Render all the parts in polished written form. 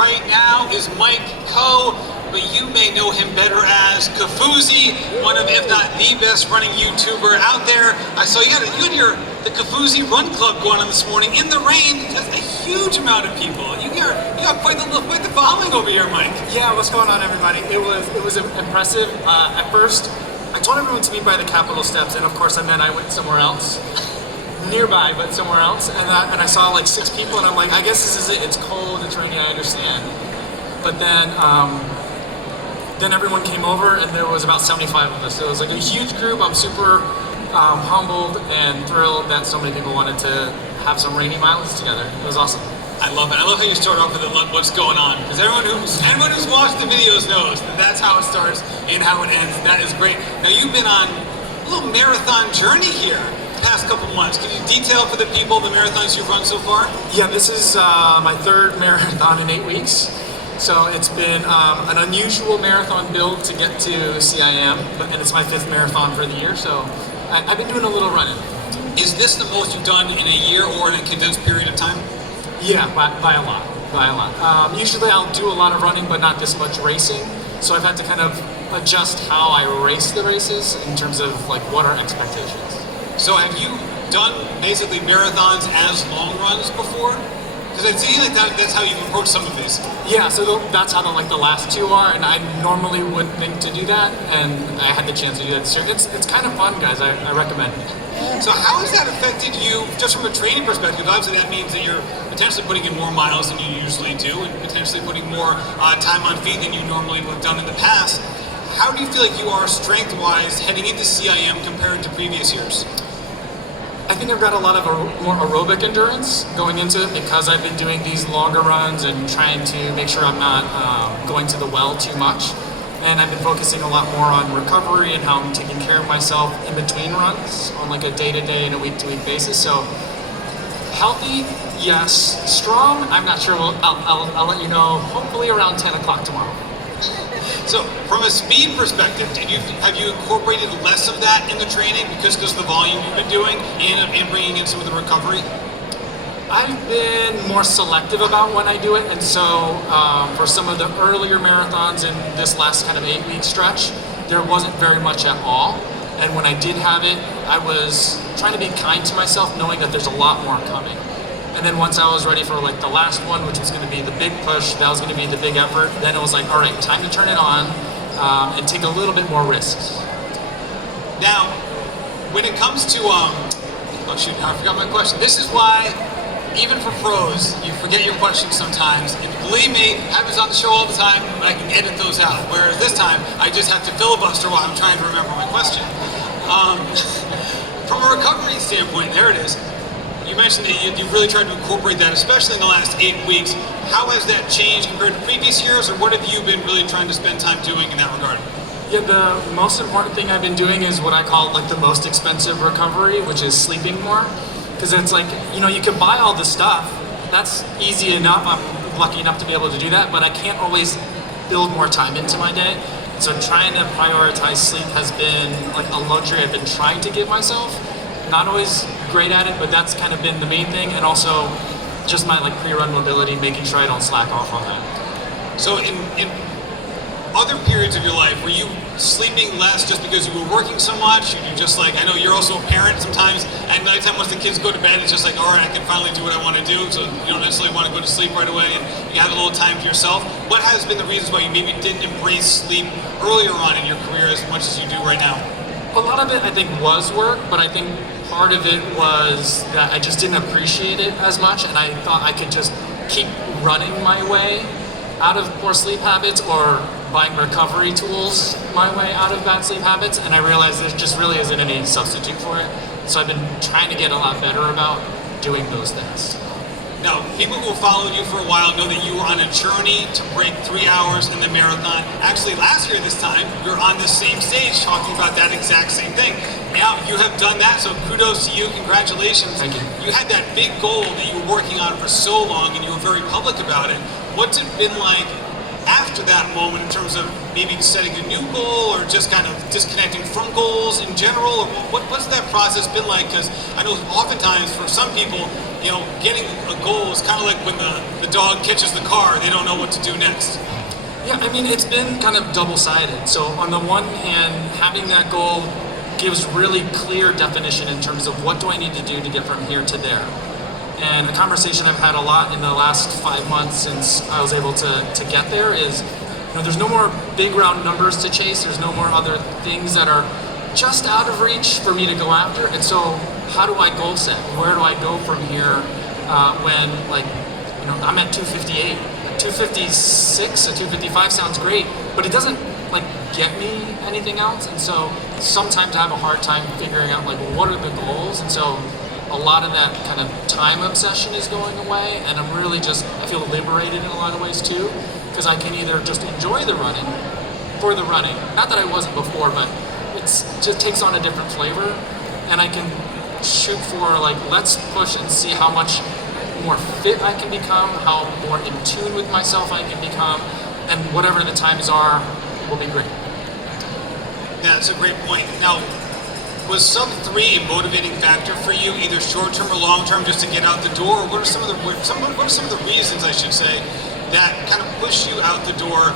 right now is Mike Coe, but you may know him better as Kofuzi, one of, if not the best running YouTuber out there. I saw you had the Kofuzi Run Club going on this morning in the rain. Just a huge amount of people. You got quite the following over here, Mike. Yeah, what's going on, everybody? It was impressive. At first, I told everyone to meet by the Capitol steps, and of course, I went somewhere else. Nearby, but somewhere else, and I saw like 6 people, and I'm like, I guess this is it. It's cold, it's rainy, I understand. But then everyone came over, and there was about 75 of us. So it was like a huge group. I'm super humbled and thrilled that so many people wanted to have some rainy mileage together. It was awesome. I love it. I love how you start off with what's going on, because anyone who's watched the videos knows that that's how it starts and how it ends. That is great. Now you've been on a little marathon journey here past couple months. Can you detail for the people the marathons you've run so far? Yeah, this is my 3rd marathon in 8 weeks. So it's been an unusual marathon build to get to CIM, and it's my 5th marathon for the year, so I've been doing a little running. Is this the most you've done in a year or in a condensed period of time? Yeah, by a lot. Usually I'll do a lot of running, but not this much racing. So I've had to kind of adjust how I race the races in terms of like what are expectations. So have you done basically marathons as long runs before? Because it seems like that's how you approach some of these. Yeah, so that's how the last 2 are, and I normally wouldn't think to do that, and I had the chance to do that. So it's kind of fun, guys. I recommend it. So how has that affected you, just from a training perspective? Obviously that means that you're potentially putting in more miles than you usually do, and potentially putting more time on feet than you normally would have done in the past. How do you feel like you are strength-wise heading into CIM compared to previous years? I think I've got a lot of more aerobic endurance going into it because I've been doing these longer runs and trying to make sure I'm not going to the well too much. And I've been focusing a lot more on recovery and how I'm taking care of myself in between runs on like a day-to-day and a week-to-week basis. So healthy, yes. Strong, I'm not sure. I'll let you know hopefully around 10 o'clock tomorrow. So, from a speed perspective, have you incorporated less of that in the training because of the volume you've been doing and bringing in some of the recovery? I've been more selective about when I do it, and so for some of the earlier marathons in this last kind of 8-week stretch, there wasn't very much at all. And when I did have it, I was trying to be kind to myself, knowing that there's a lot more coming. And then once I was ready for like the last one, which was going to be the big push, that was going to be the big effort, then it was like, all right, time to turn it on and take a little bit more risks. Now, when it comes to, oh shoot, I forgot my question. This is why, even for pros, you forget your questions sometimes. And believe me, it happens on the show all the time, but I can edit those out. Whereas this time, I just have to filibuster while I'm trying to remember my question. From a recovery standpoint, there it is. You mentioned that you really tried to incorporate that, especially in the last 8 weeks. How has that changed compared to previous years, or what have you been really trying to spend time doing in that regard? Yeah, the most important thing I've been doing is what I call like the most expensive recovery, which is sleeping more. Because it's like, you can buy all this stuff. That's easy enough. I'm lucky enough to be able to do that, but I can't always build more time into my day. So trying to prioritize sleep has been like a luxury I've been trying to give myself. Not always great at it, but that's kind of been the main thing, and also just my like pre-run mobility, making sure I don't slack off on that. So in other periods of your life, were you sleeping less just because you were working so much? You just like, I know you're also a parent sometimes, at nighttime once the kids go to bed, it's just like, all right, I can finally do what I want to do, so you don't necessarily want to go to sleep right away, and you have a little time for yourself. What has been the reasons why you maybe didn't embrace sleep earlier on in your career as much as you do right now? A lot of it, I think, was work, but I think part of it was that I just didn't appreciate it as much, and I thought I could just keep running my way out of poor sleep habits or buying recovery tools my way out of bad sleep habits, and I realized there just really isn't any substitute for it. So I've been trying to get a lot better about doing those things. Now, people who have followed you for a while know that you were on a journey to break 3 hours in the marathon. Actually, last year this time, you were on the same stage talking about that exact same thing. Now, you have done that, so kudos to you, congratulations. Thank you. You had that big goal that you were working on for so long, and you were very public about it. What's it been like after after that moment in terms of maybe setting a new goal or just kind of disconnecting from goals in general? Or what's that process been like? Because I know oftentimes for some people, getting a goal is kind of like when the dog catches the car, they don't know what to do next. Yeah, I mean, it's been kind of double-sided. So on the one hand, having that goal gives really clear definition in terms of what do I need to do to get from here to there. And a conversation I've had a lot in the last 5 months since I was able to get there is, there's no more big round numbers to chase. There's no more other things that are just out of reach for me to go after. And so how do I goal set? Where do I go from here when I'm at 258? 256 or 255 sounds great, but it doesn't get me anything else. And so sometimes I have a hard time figuring out what are the goals. And so a lot of that kind of time obsession is going away, and I'm really I feel liberated in a lot of ways too, because I can either just enjoy the running for the running, not that I wasn't before, but it just takes on a different flavor, and I can shoot for let's push and see how much more fit I can become, how more in tune with myself I can become, and whatever the times are will be great. Yeah, that's a great point. Now, was sub 3 a motivating factor for you, either short term or long term, just to get out the door? Or what are some of the reasons, I should say, that kind of push you out the door?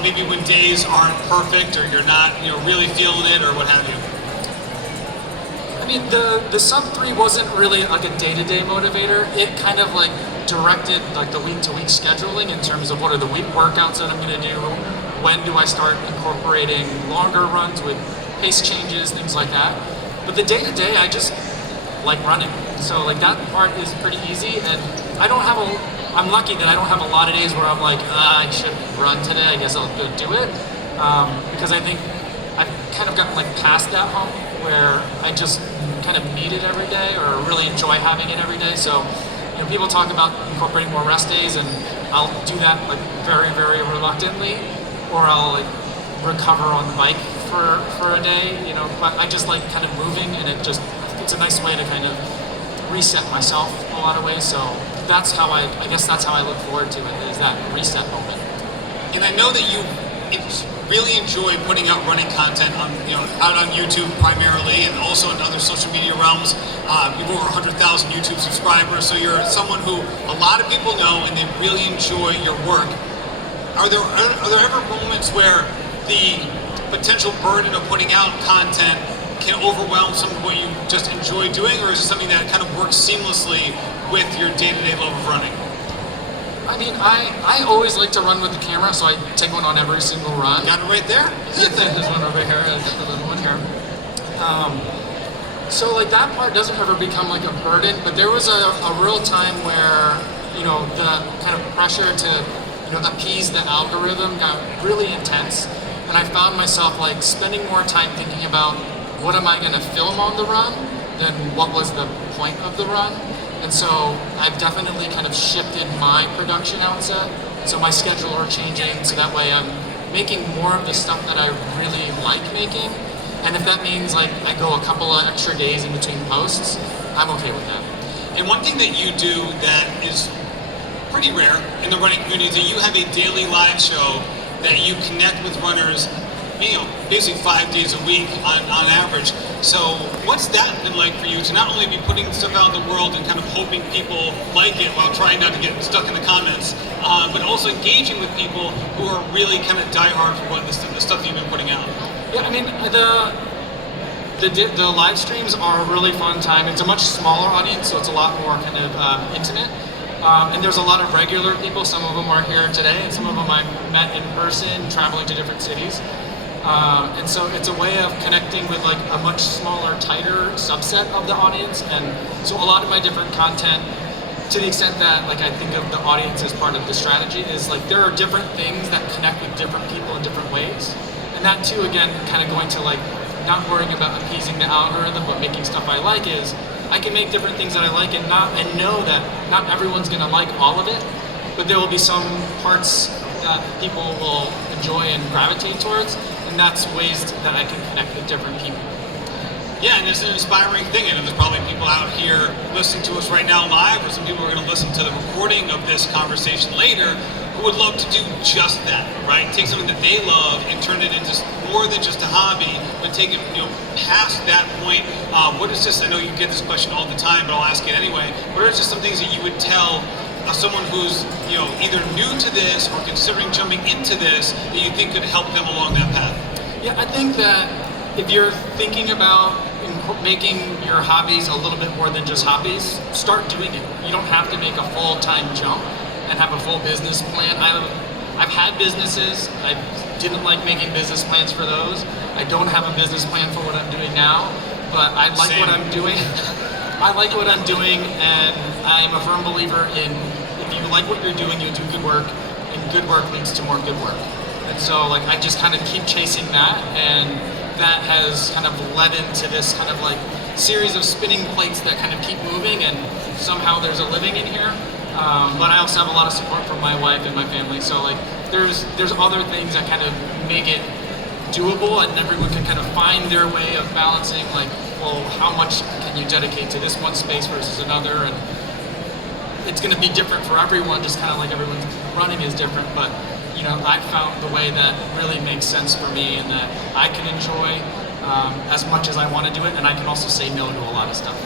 Maybe when days aren't perfect, or you're not, really feeling it, or what have you. I mean, the sub 3 wasn't really a day-to-day motivator. It kind of directed the week-to-week scheduling in terms of what are the week workouts that I'm going to do, when do I start incorporating longer runs with pace changes, things like that. But the day-to-day, I just like running. So that part is pretty easy, and I'm lucky that I don't have a lot of days where I'm I should run today, I guess I'll go do it. Because I think I've kind of gotten past that hump where I just kind of need it every day, or really enjoy having it every day. So, people talk about incorporating more rest days, and I'll do that very, very reluctantly, or I'll recover on the bike for a day, but I just like kind of moving, and it's a nice way to kind of reset myself in a lot of ways. So that's how I guess that's how I look forward to it, is that reset moment. And I know that you really enjoy putting out running content on, out on YouTube primarily, and also in other social media realms. You have over 100,000 YouTube subscribers, so you're someone who a lot of people know and they really enjoy your work. Are there ever moments where the potential burden of putting out content can overwhelm some of what you just enjoy doing, or is it something that kind of works seamlessly with your day-to-day love of running? I mean, I always like to run with the camera, so I take one on every single run. Got it right there? Yeah, there's one over here, I got the little one here. So that part doesn't ever become a burden, but there was a real time where, the kind of pressure to, appease the algorithm got really intense, and I found myself spending more time thinking about what am I going to film on the run than what was the point of the run. And so I've definitely kind of shifted my production outset. So my schedule are changing, so that way I'm making more of the stuff that I really like making. And if that means I go a couple of extra days in between posts, I'm okay with that. And one thing that you do that is pretty rare in the running community is that you have a daily live show that you connect with runners, basically 5 days a week on average. So what's that been like for you to not only be putting stuff out in the world and kind of hoping people like it while trying not to get stuck in the comments, but also engaging with people who are really kind of diehard for what the stuff you've been putting out? Yeah, I mean, the live streams are a really fun time. It's a much smaller audience, so it's a lot more kind of intimate. And there's a lot of regular people. Some of them are here today, and some of them I met in person, traveling to different cities. And so it's a way of connecting with a much smaller, tighter subset of the audience. And so a lot of my different content, to the extent that I think of the audience as part of the strategy, is there are different things that connect with different people in different ways. And that too, again, kind of going to not worrying about appeasing the algorithm, but making stuff I like, is I can make different things that I like and know that not everyone's going to like all of it, but there will be some parts that people will enjoy and gravitate towards, and that's ways that I can connect with different people. Yeah, and it's an inspiring thing, and there's probably people out here listening to us right now live, or some people are going to listen to the recording of this conversation later, who who would love to do just that, right? Take something that they love and turn it into more than just a hobby, but take it, past that point. What is just? I know you get this question all the time, but I'll ask it anyway. What are just some things that you would tell someone who's, either new to this or considering jumping into this that you think could help them along that path? Yeah, I think that if you're thinking about making your hobbies a little bit more than just hobbies, start doing it. You don't have to make a full-time jump and have a full business plan. I've had businesses. I didn't like making business plans for those. I don't have a business plan for what I'm doing now, but I like what I'm doing. I like what I'm doing, and I'm a firm believer in if you like what you're doing, you do good work, and good work leads to more good work. And so I just kind of keep chasing that, and that has kind of led into this kind of series of spinning plates that kind of keep moving, and somehow there's a living in here. But I also have a lot of support from my wife and my family, so there's other things that kind of make it doable, and everyone can kind of find their way of balancing how much can you dedicate to this one space versus another, and it's going to be different for everyone, just kind of like everyone's running is different, but I found the way that really makes sense for me and that I can enjoy as much as I want to do it, and I can also say no to a lot of stuff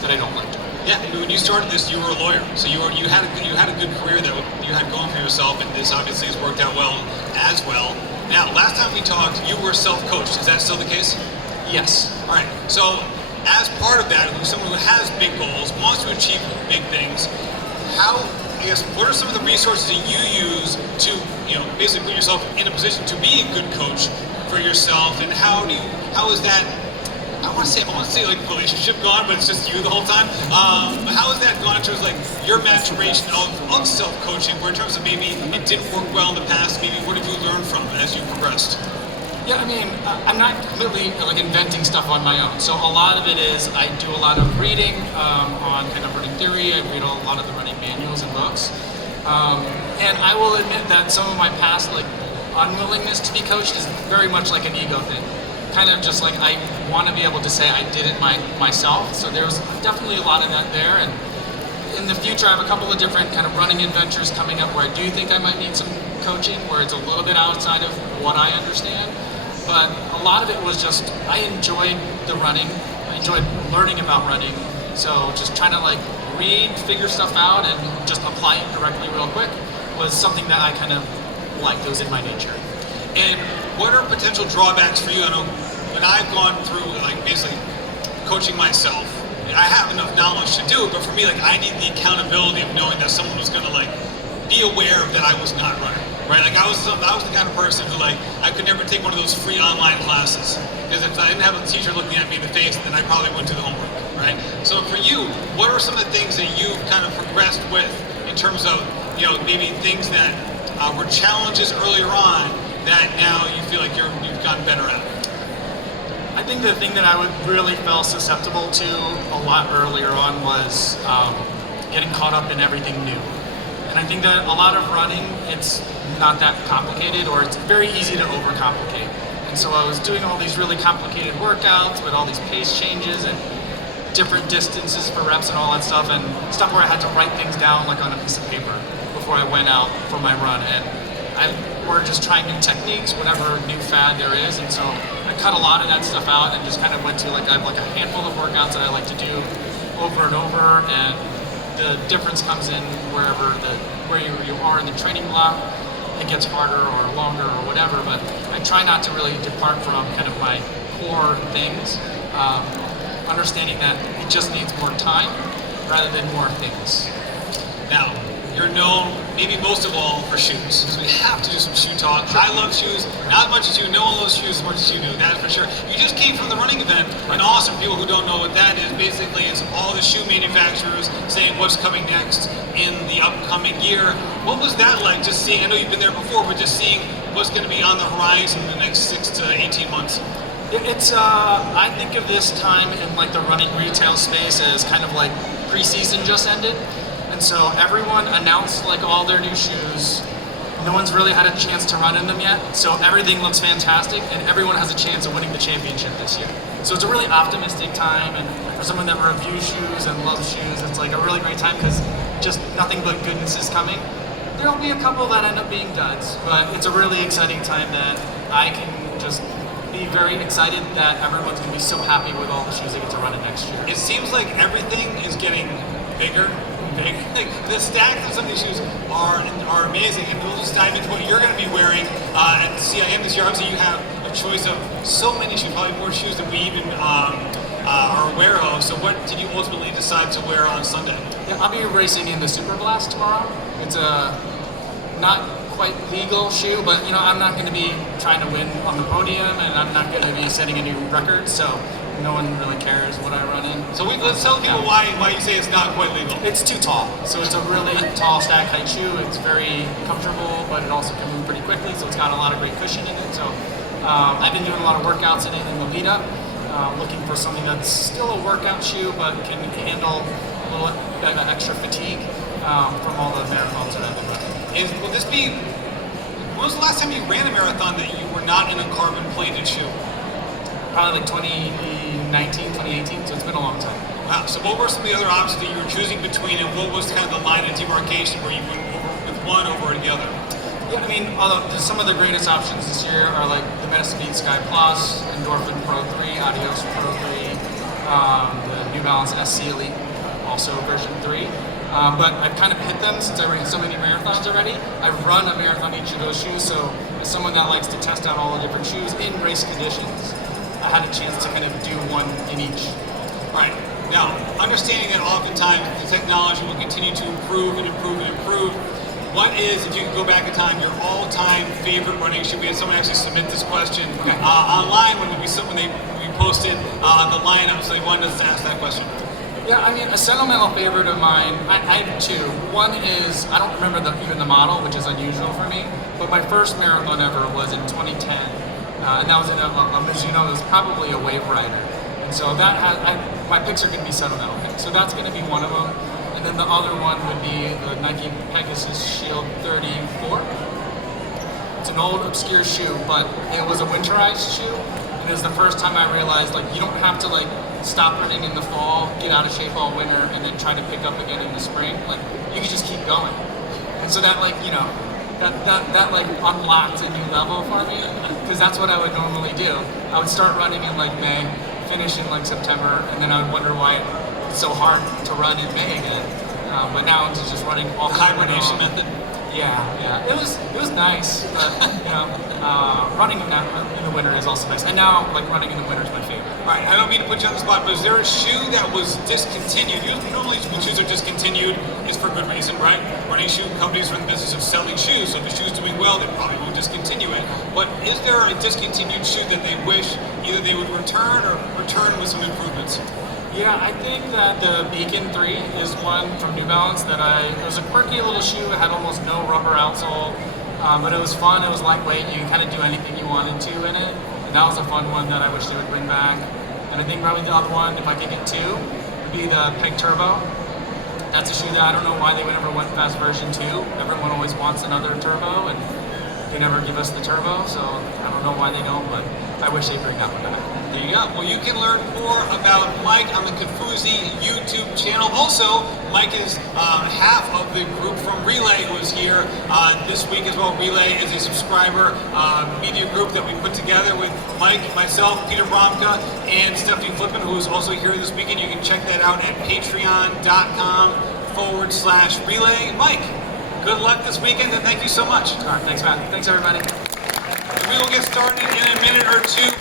that I don't like doing. Yeah, when you started this, you were a lawyer, so you had a good career that you had going for yourself, and this obviously has worked out well as well. Now, last time we talked, you were self-coached. Is that still the case? Yes. All right. So, as part of that, someone who has big goals, wants to achieve big things, what are some of the resources that you use to, basically put yourself in a position to be a good coach for yourself, and how is that? I want to say relationship gone, but it's just you the whole time. How has that gone in terms of your maturation of self-coaching, where in terms of maybe it didn't work well in the past, maybe what have you learned from it as you progressed? Yeah, I'm not completely inventing stuff on my own. So a lot of it is I do a lot of reading on kind of running theory. I read a lot of the running manuals and books. And I will admit that some of my past unwillingness to be coached is very much like an ego thing. Kind of just I want to be able to say I did it myself. So there's definitely a lot of that there. And in the future, I have a couple of different kind of running adventures coming up where I do think I might need some coaching, where it's a little bit outside of what I understand. But a lot of it was just, I enjoyed the running. I enjoyed learning about running. So just trying to read, figure stuff out, and just apply it directly real quick was something that I kind of liked. It was in my nature. And what are potential drawbacks for you? I know when I've gone through basically coaching myself, I have enough knowledge to do it, but for me, I need the accountability of knowing that someone was going to be aware of that I was not running. Right, I was the kind of person who I could never take one of those free online classes, because if I didn't have a teacher looking at me in the face, then I probably wouldn't do the homework, right? So for you, what are some of the things that you've kind of progressed with in terms of maybe things that were challenges earlier on that now you feel you've gotten better at? I think the thing that I really felt susceptible to a lot earlier on was getting caught up in everything new. And I think that a lot of running, it's not that complicated, or it's very easy to overcomplicate. And so I was doing all these really complicated workouts with all these pace changes and different distances for reps and all that stuff, and stuff where I had to write things down on a piece of paper before I went out for my run. And we're just trying new techniques, whatever new fad there is. And so I cut a lot of that stuff out and just kind of went to I have a handful of workouts that I like to do over and over, and the difference comes in where you are in the training block. It gets harder or longer or whatever, but I try not to really depart from kind of my core things, understanding that it just needs more time rather than more things. Now, you're known, maybe most of all, for shoes. So we have to do some shoe talk. I love shoes, not as much as you. No one loves shoes as much as you do, that's for sure. You just came from the running event, and awesome. People who don't know what that is, basically it's all the shoe manufacturers saying what's coming next in the upcoming year. What was that like, just seeing, I know you've been there before, but just seeing what's going to be on the horizon in the next 6 to 18 months? It's, I think of this time in the running retail space as kind of pre-season just ended. And so everyone announced all their new shoes. No one's really had a chance to run in them yet. So everything looks fantastic, and everyone has a chance of winning the championship this year. So it's a really optimistic time, and for someone that reviews shoes and loves shoes, it's a really great time because just nothing but goodness is coming. There'll be a couple that end up being duds, but it's a really exciting time that I can just be very excited that everyone's going to be so happy with all the shoes they get to run it next year. It seems like everything is getting bigger and bigger. Like the stacks of some of these shoes are amazing, and we'll just dive into what you're going to be wearing at CIM this year. Obviously, you have a choice of so many shoes, probably more shoes than we even are aware of. So what did you ultimately decide to wear on Sunday? Yeah, I'll be racing in the Super Blast tomorrow. It's a not quite legal shoe, but I'm not going to be trying to win on the podium, and I'm not going to be setting a new record, so no one really cares what I run in. So let's tell people why you say it's not quite legal. It's too tall. So it's a really tall stack height shoe. It's very comfortable, but it also can move pretty quickly, so it's got a lot of great cushion in it. So I've been doing a lot of workouts in it in the lead up, looking for something that's still a workout shoe, but can handle a little bit of extra fatigue from all the marathons that I've been running. Will this be, when was the last time you ran a marathon that you were not in a carbon plated shoe? Probably like 2019, 2018, so it's been a long time. Wow, so what were some of the other options that you were choosing between, and what was kind of the line of demarcation where you went over with one over the other? Yeah, I mean, some of the greatest options this year are like the Metaspeed Sky Plus, Endorphin Pro 3, Adios Pro 3, the New Balance SC Elite, also version 3. But I've kind of hit them since I ran so many marathons already. I've run a marathon each of those shoes, so as someone that likes to test out all the different shoes in race conditions, I had a chance to kind of do one in each. Right. Now, understanding that oftentimes the technology will continue to improve and improve and improve, what is, if you could go back in time, your all-time favorite running shoe? We had someone actually submit this question online when we posted the lineup, so they wanted us to ask that question. Yeah, I mean, a sentimental favorite of mine, I have two. One is, I don't remember even the model, which is unusual for me, but my first marathon ever was in 2010. And that was in a Mizuno. It was probably a Wave Rider. And so that my picks are going to be sentimental picks. So that's going to be one of them. And then the other one would be the Nike Pegasus Shield 34. It's an old, obscure shoe, but it was a winterized shoe. And it was the first time I realized, like, you don't have to, like, stop running in the fall, get out of shape all winter, and then try to pick up again in the spring. Like, you can just keep going. And so that, like, that like unlocked a new level for me, because that's what I would normally do. I would start running in like May, finish in like September, and then I would wonder why it's so hard to run in May again. But now I'm just running all the hibernation method. Yeah. It was nice, but running in the winter is also nice. And now, like, running in the winter is my favorite. All right, I don't mean to put you on the spot, but is there a shoe that was discontinued? Normally, when shoes are discontinued, it's for good reason, right? Running shoe companies are in the business of selling shoes, so if the shoe's doing well, they probably won't discontinue it. But is there a discontinued shoe that they wish either they would return or return with some improvements? Yeah, I think that the Beacon 3 is one from New Balance that it was a quirky little shoe. It had almost no rubber outsole, but it was fun. It was lightweight. You could kind of do anything you wanted to in it. And that was a fun one that I wish they would bring back. And I think probably the other one, if I could get two, would be the Peg Turbo. That's a shoe that I don't know why they never went past version 2. Everyone always wants another turbo, and they never give us the turbo, so I don't know why they don't, but I wish they'd bring that one back. There you go. Well, you can learn more about Mike on the Kofuzi YouTube channel. Also, Mike is half of the group from Relay who is here this week as well. Relay is a subscriber media group that we put together with Mike, myself, Peter Bromka, and Stephanie Flippin, who is also here this weekend. You can check that out at patreon.com/relay. Mike, good luck this weekend, and thank you so much. All right, thanks, Matt. Thanks, everybody. We will get started in a minute or two.